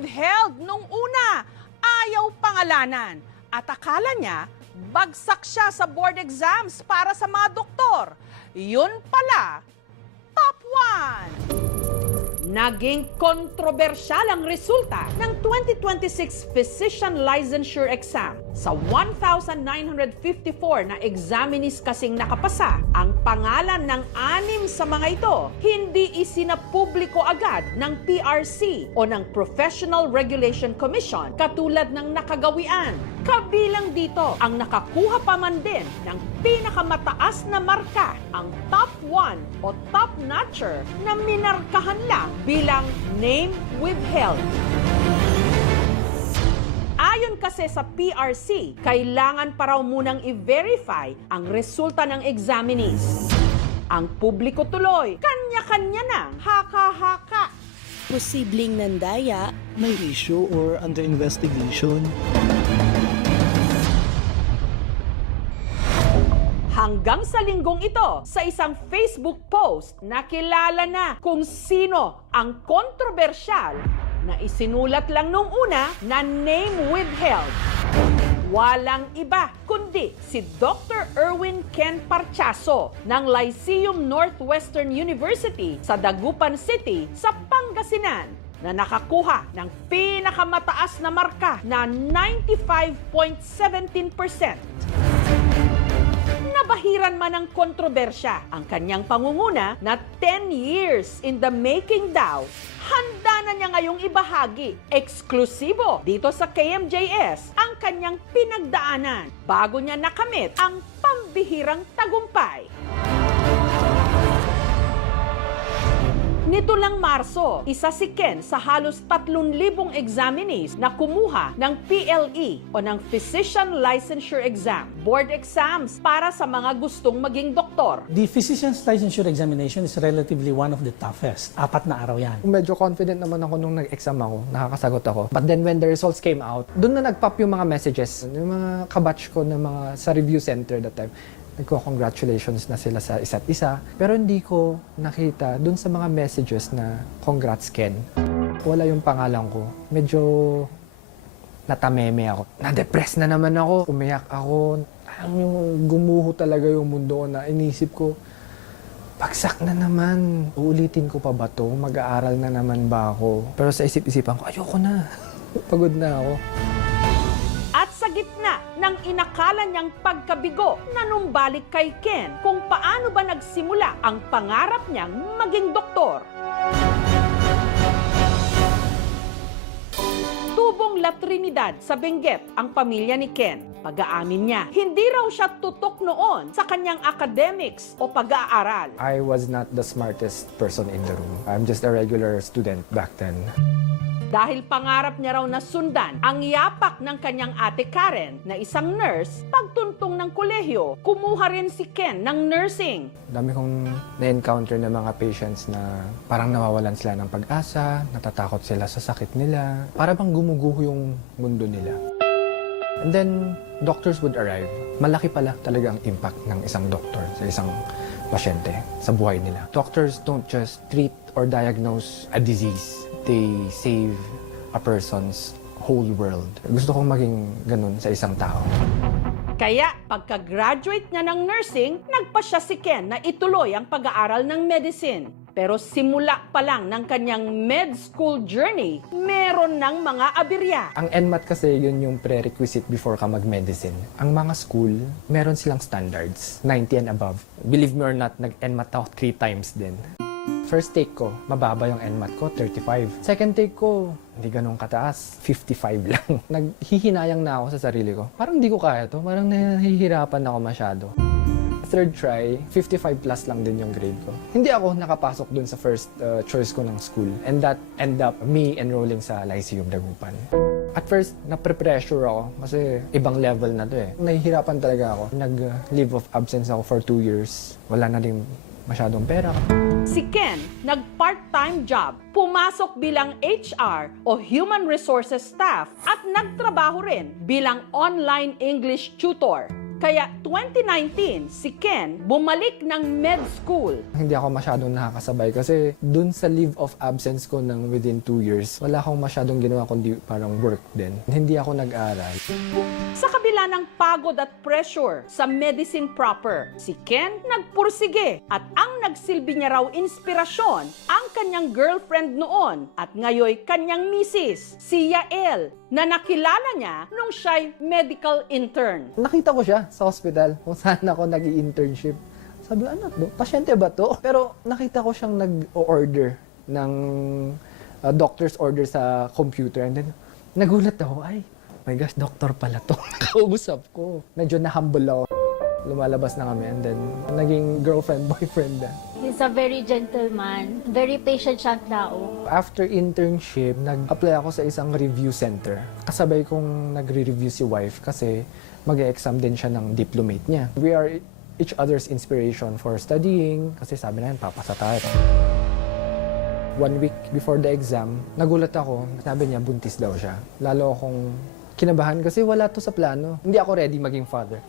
withheld nung una. Ayaw pangalanan. At akala niya, bagsak siya sa board exams para sa mga doktor. Yun pala, top 1! Naging kontrobersyal ang resulta ng 2026 Physician Licensure Exam. Sa 1,954 na examinees kasing nakapasa, ang pangalan ng 6 sa mga ito hindi isinapubliko agad ng PRC o ng Professional Regulation Commission katulad ng nakagawian. Kabilang dito ang nakakuha pa man din ng pinakamataas na marka, ang top 1 o top notcher na minarkahan lang bilang name withheld. Ayon kasi sa PRC, kailangan pa raw munang i-verify ang resulta ng examinees. Ang publiko tuloy, kanya-kanya ng haka-haka. Posibleng nandaya, May issue or under investigation. Hanggang sa linggong ito, sa isang Facebook post, nakilala na kung sino ang kontrobersyal na isinulat lang nung una na name withheld. Walang iba kundi si Dr. Erwin Ken Parchaso ng Lyceum Northwestern University sa Dagupan City sa Pangasinan na nakakuha ng pinakamataas na marka na 95.17%. Nabahiran man ng kontrobersya ang kanyang pangunguna na 10 years in the making daw, handa na niya ngayong ibahagi, eksklusibo dito sa KMJS, ang kanyang pinagdaanan bago niya nakamit ang pambihirang tagumpay. Nito lang Marso, isa si Ken sa halos 3,000 examinees na kumuha ng PLE o ng Physician Licensure Exam, board exams para sa mga gustong maging doktor. The physician's licensure examination is relatively one of the toughest. 4 na araw yan. Medyo confident naman ako nung nag-exam ako, nakakasagot ako. But then when the results came out, doon na nag-pop yung mga messages. Yung mga kabatch ko na mga sa review center that time, nagko-congratulations na sila sa isa't isa. Pero hindi ko nakita doon sa mga messages na congrats Ken. Wala yung pangalan ko. Medyo natameme ako. Na-depress na naman ako. Umiyak ako. Yung gumuho talaga yung mundo ko na inisip ko, bagsak na naman. Uulitin ko pa ba to? Mag-aaral na naman ba ako? Pero sa isip-isipan ko, ayoko na. Pagod na ako. At sa gitna ng inakala niyang pagkabigo, nanumbalik kay Ken kung paano ba nagsimula ang pangarap niyang maging doktor. Tubong La Trinidad sa Benguet ang pamilya ni Ken. Pag-aamin niya, hindi raw siya tutok noon sa kanyang academics o pag-aaral. I was not the smartest person in the room. I'm just a regular student back then. Dahil pangarap niya raw na sundan ang yapak ng kanyang ate Karen na isang nurse, pagtuntong ng kolehiyo, kumuha rin si Ken ng nursing. Dami kong na-encounter na mga patients na parang nawawalan sila ng pag-asa, natatakot sila sa sakit nila, para bang gumuguho yung mundo nila. And then, doctors would arrive. Malaki pala talaga ang impact ng isang doktor sa isang pasyente sa buhay nila. Doctors don't just treat or diagnose a disease. They save a person's whole world. Gusto kong maging ganun sa isang tao. Kaya pagka-graduate niya ng nursing, nagpasya si Ken na ituloy ang pag-aaral ng medicine. Pero simula pa lang ng kanyang med school journey, meron ng mga aberya. Ang NMAT kasi yun yung prerequisite before ka mag-medicine. Ang mga school, meron silang standards, 90 and above. Believe me or not, nag-NMAT ako 3 times din. First take ko, mababa yung NMAT ko, 35. Second take ko, hindi ganun kataas, 55 lang. Naghihinayang na ako sa sarili ko. Parang hindi ko kaya to, parang nahihirapan ako masyado. Third try, 55 plus lang din yung grade ko. Hindi ako nakapasok dun sa first choice ko ng school. And that end up me enrolling sa Lyceum Dagupan. At first, napre-pressure ako kasi ibang level na to eh. Nahihirapan talaga ako. Nag-leave of absence ako for 2 years. Wala na din masyadong pera. Si Ken, nag-part-time job, pumasok bilang HR o Human Resources Staff at nagtrabaho rin bilang online English tutor. Kaya 2019, si Ken bumalik ng med school. Hindi ako masyadong nakakasabay kasi dun sa leave of absence ko ng within 2 years, wala akong masyadong ginawa kundi parang work din. Hindi ako nag-aral. Sa kabila ng pagod at pressure sa medicine proper, si Ken nagpursige at ang nagsilbi niya raw inspirasyon ang kanyang girlfriend noon at ngayoy kanyang misis, si Yael, na nakilala niya nung siya'y medical intern. Nakita ko siya sa hospital kung saan ako nag-i-internship. Sabi ko, ano to? Pasyente ba to? Pero nakita ko siyang nag-order ng doctor's order sa computer. And then, nagulat ako, ay, my gosh, doctor pala to. Nakausap ko. Medyo na-humble ako. Lumalabas na kami and then naging girlfriend-boyfriend na. He's a very gentleman, very patient siyang tao. After internship, nag-apply ako sa isang review center. Kasabay kong nagre-review si wife kasi mag-e-exam din siya ng diplomate niya. We are each other's inspiration for studying kasi sabi na yun, papasa tayo. 1 week before the exam, nagulat ako. Sabi niya, buntis daw siya. Lalo akong kinabahan kasi wala to sa plano. Hindi ako ready maging father.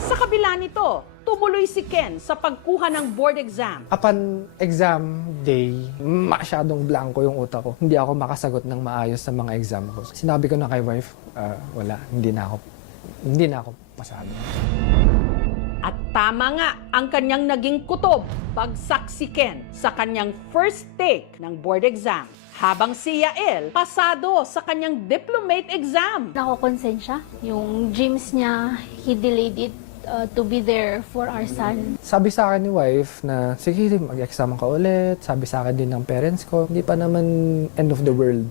Sa kabila nito, tumuloy si Ken sa pagkuha ng board exam. Upon exam day, masyadong blanco yung utak ko. Hindi ako makasagot ng maayos sa mga exam ko. Sinabi ko na kay wife, wala, hindi na ako masabi. At tama nga ang kanyang naging kutob, bagsak si Ken sa kanyang first take ng board exam. Habang si Yael, pasado sa kanyang diplomate exam. Nakokonsensya. Yung dreams niya, he delayed it to be there for our son. Sabi sa akin ni wife na, sige, mag-exam ka ulit. Sabi sa akin din ng parents ko, hindi pa naman end of the world.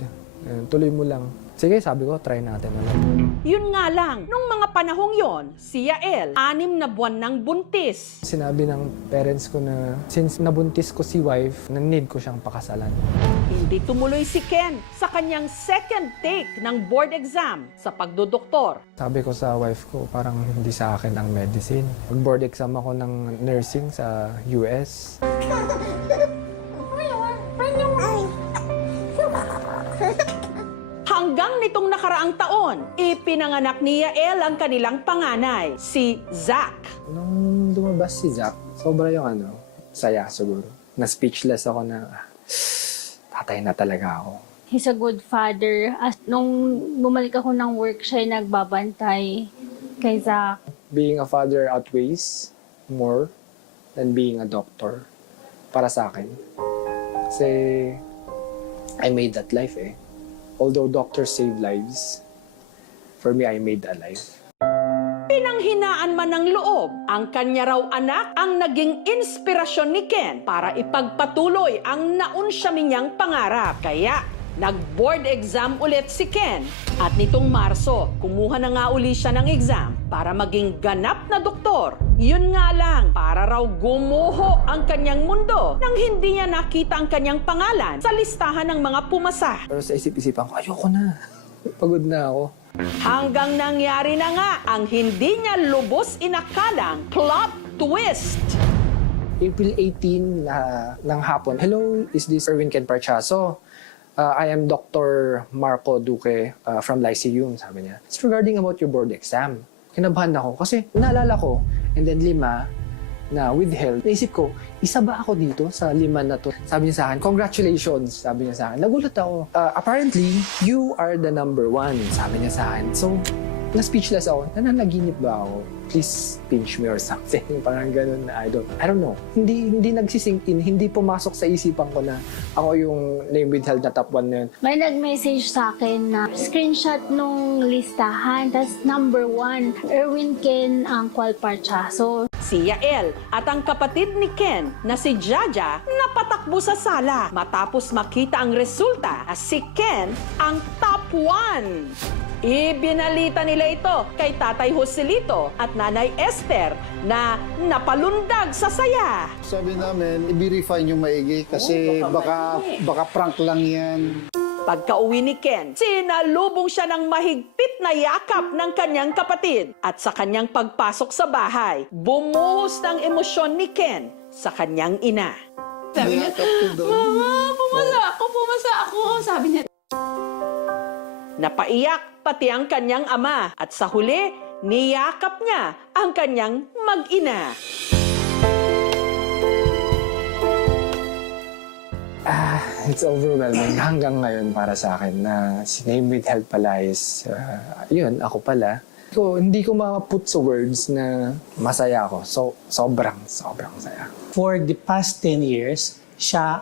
Tuloy mo lang. Sige, sabi ko, try natin ulit. Yun nga lang, nung mga panahong yon, si Yael, 6 na buwan ng buntis. Sinabi ng parents ko na, since nabuntis ko si wife, need ko siyang pakasalan. Hindi tumuloy si Ken sa kanyang second take ng board exam sa pagdodoktor. Sabi ko sa wife ko, parang hindi sa akin ang medicine. Mag-board exam ako ng nursing sa US. Hanggang nitong nakaraang taon, ipinanganak ni Yael ang kanilang panganay, si Zach. Nung lumabas si Zach, sobra yung saya siguro. Na-speechless ako na, tatay na talaga ako. He's a good father. Nung bumalik ako ng work, siya yung nagbabantay kay Zach. Being a father outweighs more than being a doctor para sa akin. Kasi I made that life eh. Although doctors save lives, for me, I made a life. Pinanghinaan man ng loob, ang kanya raw anak ang naging inspirasyon ni Ken para ipagpatuloy ang naunsyami niyang pangarap. Kaya, nag-board exam ulit si Ken. At nitong Marso, kumuha na nga uli siya ng exam para maging ganap na doktor. Yun nga lang, para raw gumuho ang kanyang mundo nang hindi niya nakita ang kanyang pangalan sa listahan ng mga pumasa. Pero sa isip-isipan ko, ayoko na. Pagod na ako. Hanggang nangyari na nga ang hindi niya lubos inakalang plot twist. April 18 ng hapon, hello, is this Erwin Ken Parchaso? I am Dr. Marco Duque from Lyceum, sabi niya. It's regarding about your board exam. Kinabahan ako kasi naalala ko, and then 5 na withheld. Naisip ko, isa ba ako dito sa 5 na to? Sabi niya sa akin, congratulations, sabi niya sa akin. Nagulat ako. Apparently, you are the number 1, sabi niya sa akin. So, na-speechless ako. Nananaginip ba ako? Please pinch me or something. Parang ganun na I don't know. Hindi nagsisink in, hindi pumasok sa isipan ko na ako yung name withheld na top 1 na yun. May nag-message sa akin na screenshot nung listahan, tas number 1, Erwin Ken Angkwal Parchaso. Si Yael at ang kapatid ni Ken na si Jaja napatakbo sa sala matapos makita ang resulta at si Ken ang top 1. Ibinalita nila ito kay Tatay Joselito at Nanay Esther na napalundag sa saya. Sabi namin, i-verify nyo maigi kasi baka prank lang yan. Pagka-uwi ni Ken, sinalubong siya ng mahigpit na yakap ng kanyang kapatid. At sa kanyang pagpasok sa bahay, bumuhos ng emosyon ni Ken sa kanyang ina. Sabi niya, Mama, pumasa ako. Sabi niya, Napaiyak pati ang kanyang ama at sa huli, niyakap niya ang kanyang mag-ina. It's overwhelming hanggang ngayon para sa akin na si Name with Help pala is, yun, ako pala. So, hindi ko ma-put sa words na masaya ako. So, sobrang saya. For the past 10 years,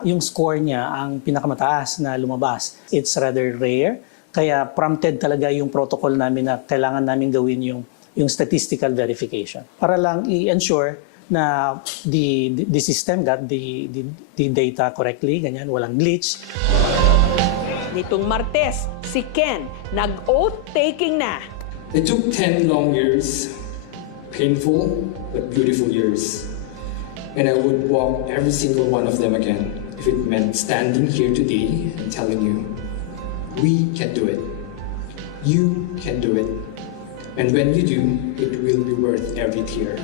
yung score niya ang pinakamataas na lumabas. It's rather rare, kaya prompted talaga yung protocol namin na kailangan namin gawin yung statistical verification. Para lang i-ensure na the system got the data correctly, ganyan, walang glitch. Nitong Martes, si Ken nag-oath-taking na. It took 10 long years, painful but beautiful years. And I would walk every single one of them again if it meant standing here today and telling you, we can do it. You can do it. And when you do, it will be worth every tear.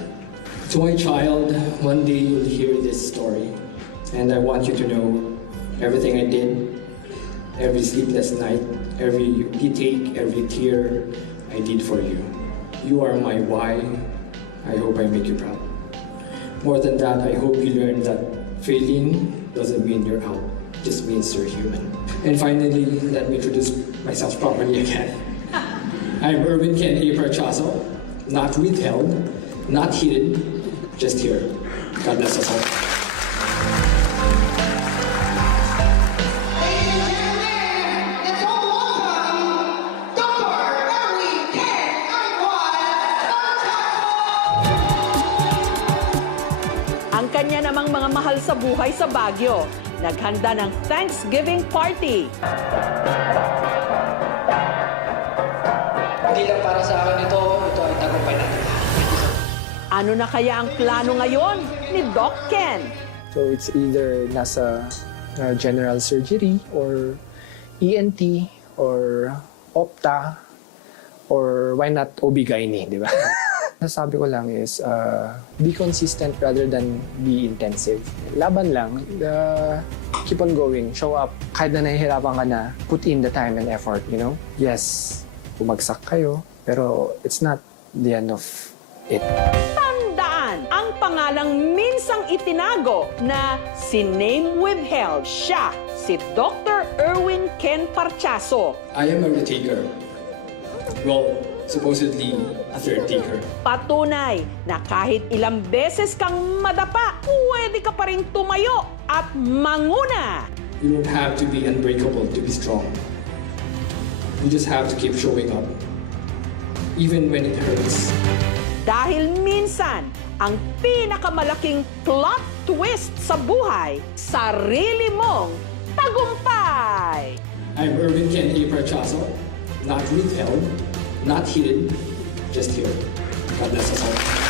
To my child, one day you'll hear this story. And I want you to know everything I did, every sleepless night, every retake, every tear I did for you. You are my why. I hope I make you proud. More than that, I hope you learn that failing doesn't mean you're out. It just means you're human. And finally, let me introduce myself properly again. I'm Erwin Ken A. Parchaso, not withheld, not hidden, just here. God bless us all. Ang kanya namang mga mahal sa buhay sa Baguio, naghanda ng Thanksgiving party. Hindi lang para sa akin ito ay tagumpay natin. Ano na kaya ang plano ngayon ni Doc Ken? So it's either nasa general surgery or ENT or Opta or why not OB-GYN, di ba? Nasabi ko lang is be consistent rather than be intensive. Laban lang, keep on going, show up. Kahit na nahihirapan ka na, put in the time and effort, you know? Yes, bumagsak kayo, pero it's not the end of it. Tandaan ang pangalang minsang itinago na si Name with Help. Siya, si Dr. Erwin Ken Parchaso. I am a retaker. Well, supposedly a third taker. Patunay na kahit ilang beses kang madapa, pwede ka pa rin tumayo at manguna. You don't have to be unbreakable to be strong. You just have to keep showing up, even when it hurts. Dahil minsan, ang pinakamalaking plot twist sa buhay, sarili mong tagumpay. I'm Erwin Ken A. Parchaso, not withheld, not hidden, just here. God bless us all.